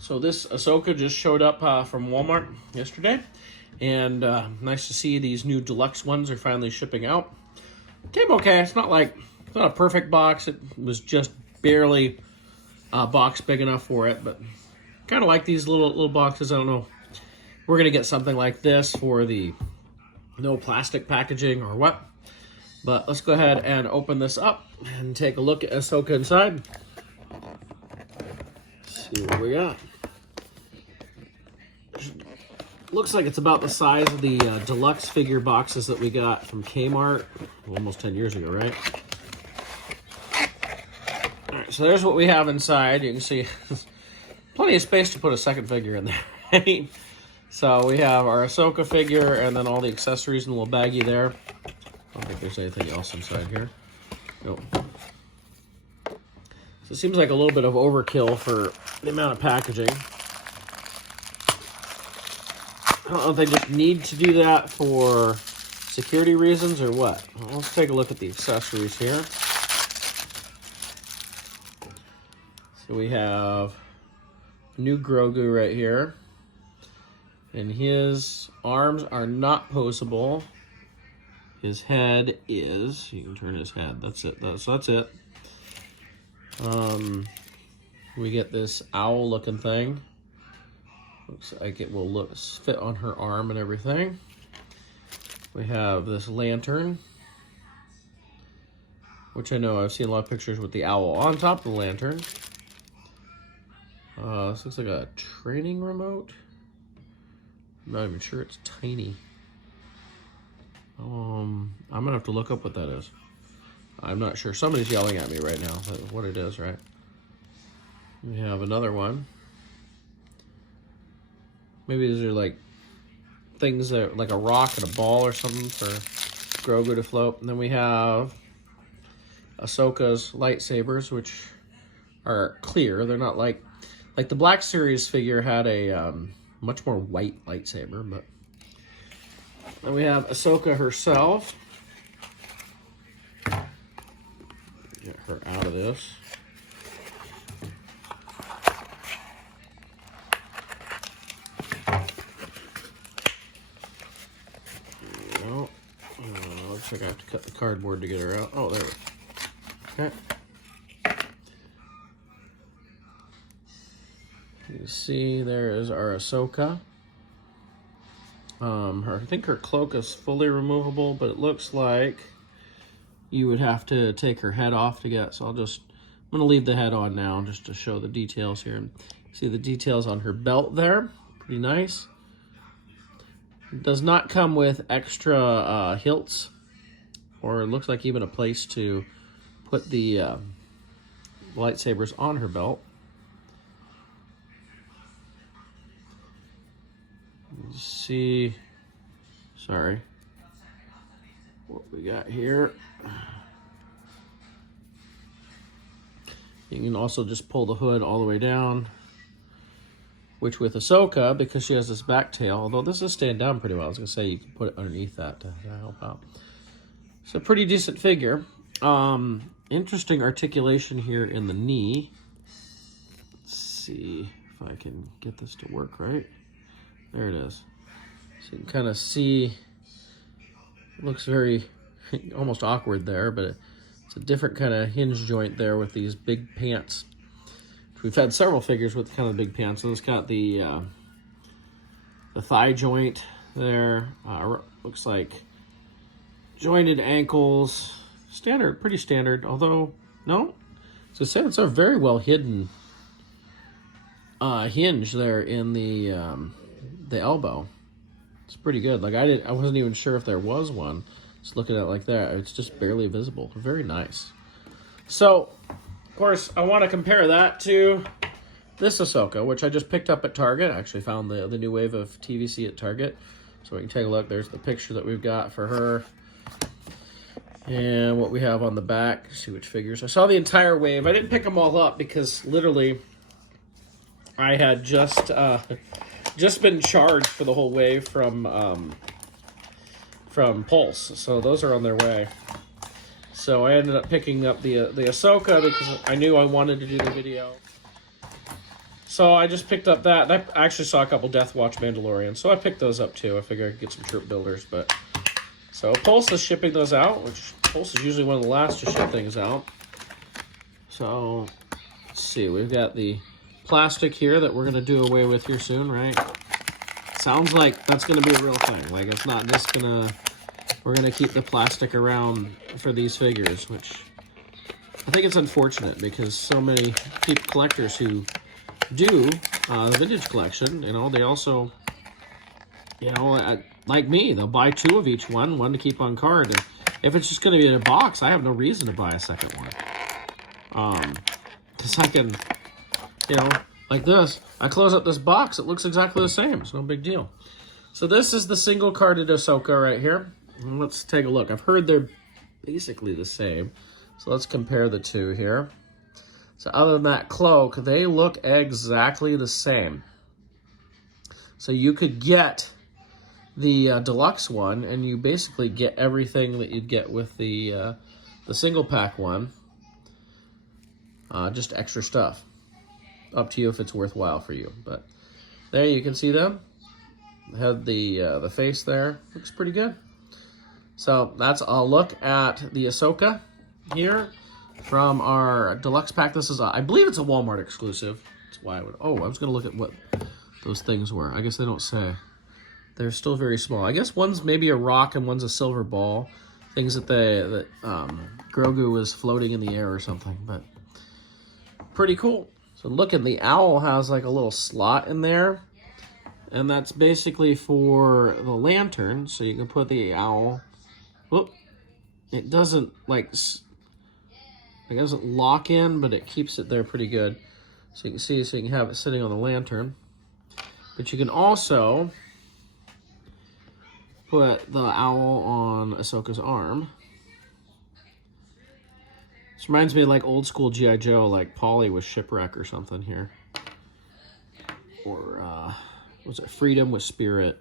So this Ahsoka just showed up from Walmart yesterday, and nice to see these new deluxe ones are finally shipping out. Came okay. It's not a perfect box. It was just barely a box big enough for it, but kind of like these little boxes. I don't know. We're gonna get something like this for the no plastic packaging or what. But let's go ahead and open this up and take a look at Ahsoka inside. See what we got. Looks like it's about the size of the deluxe figure boxes that we got from Kmart almost 10 years ago, right? All right, so there's what we have inside. You can see plenty of space to put a second figure in there, right? So we have our Ahsoka figure and then all the accessories in a little baggie there. I don't think there's anything else inside here. Nope. So it seems like a little bit of overkill for the amount of packaging. I don't know if they just need to do that for security reasons or what. Well, let's take a look at the accessories here. So we have new Grogu right here. And his arms are not poseable. His head is. You can turn his head. That's it. That's it. We get this owl-looking thing. Looks like it will fit on her arm and everything. We have this lantern, which I know I've seen a lot of pictures with the owl on top of the lantern. This looks like a training remote. I'm not even sure it's tiny. I'm gonna have to look up what that is. I'm not sure. Somebody's yelling at me right now. What it is, right? We have another one. Maybe these are like things that like a rock and a ball or something for Grogu to float. And then we have Ahsoka's lightsabers, which are clear. They're not like the Black Series figure had a much more white lightsaber, but then we have Ahsoka herself. Get her out of this. Looks like I have to cut the cardboard to get her out. Oh, there we go. Okay. You see, there is our Ahsoka. I think her cloak is fully removable, but it looks like you would have to take her head off to get. So I'm gonna leave the head on now just to show the details here. See the details on her belt there, pretty nice. It does not come with extra hilts, or it looks like even a place to put the lightsabers on her belt. See, sorry, what we got here. You can also just pull the hood all the way down, which with Ahsoka, because she has this back tail, although this is staying down pretty well, I was gonna say you can put it underneath that to help out. It's a pretty decent figure. Interesting articulation here in the knee. Let's see if I can get this to work right. There it is. So you can kind of see, it looks very, almost awkward there, but it's a different kind of hinge joint there with these big pants. We've had several figures with kind of big pants. So it's got the thigh joint there. Looks like jointed ankles. Standard, pretty standard, although, no. So it's a very well hidden hinge there in the elbow. It's pretty good. Like I wasn't even sure if there was one. Just looking at it like that, it's just barely visible. Very nice. So, of course, I want to compare that to this Ahsoka, which I just picked up at Target. I actually found the new wave of TVC at Target. So we can take a look. There's the picture that we've got for her. And what we have on the back. Let's see which figures. I saw the entire wave. I didn't pick them all up because literally I had just been charged for the whole wave from Pulse. So those are on their way. So I ended up picking up the Ahsoka because I knew I wanted to do the video. So I just picked up that. I actually saw a couple Death Watch Mandalorians, so I picked those up too. I figured I'd get some troop builders, but so Pulse is shipping those out, which Pulse is usually one of the last to ship things out. So let's see, we've got the plastic here that we're gonna do away with here soon, right? Sounds like that's gonna be a real thing. Like it's not just we're gonna keep the plastic around for these figures, which I think it's unfortunate because so many collectors who do the vintage collection, you know, they also, you know, like me, they'll buy 2 of each one to keep on card. And if it's just going to be in a box, I have no reason to buy a second one. Because I can, you know, like this, I close up this box, it looks exactly the same. It's no big deal. So this is the single carded Ahsoka right here. And let's take a look. I've heard they're basically the same. So let's compare the two here. So other than that cloak, they look exactly the same. So you could get the deluxe one, and you basically get everything that you'd get with the single pack one. Just extra stuff. Up to you if it's worthwhile for you. But there you can see them. They have the face there. Looks pretty good. So that's a look at the Ahsoka here. From our deluxe pack. This is, I believe it's a Walmart exclusive. That's why I would, I was going to look at what those things were. I guess they don't say. They're still very small. I guess one's maybe a rock and one's a silver ball. Things that Grogu was floating in the air or something. But pretty cool. So looking, the owl has like a little slot in there. And that's basically for the lantern. So you can put the owl. Whoop. It doesn't like... It doesn't lock in, but it keeps it there pretty good. So you can see, so you can have it sitting on the lantern. But you can also put the owl on Ahsoka's arm. This reminds me of like old school G.I. Joe, like Polly with Shipwreck or something here. Or, was it Freedom with Spirit?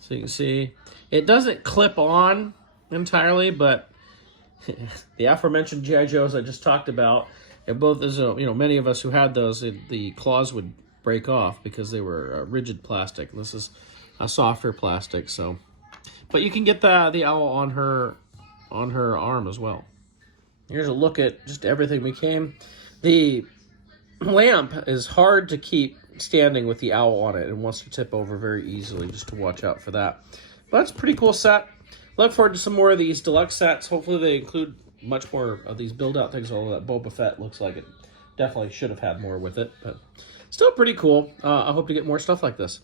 So you can see, it doesn't clip on entirely, but the aforementioned G.I. Joes I just talked about, and both, as you know, many of us who had those, the claws would break off because they were rigid plastic. This is a softer plastic, so. But you can get the owl on her arm as well. Here's a look at just everything we came. The lamp is hard to keep standing with the owl on it and wants to tip over very easily, just to watch out for that. But it's a pretty cool set. Look forward to some more of these deluxe sets. Hopefully they include much more of these build-out things, although that Boba Fett looks like it definitely should have had more with it. But still pretty cool. I hope to get more stuff like this.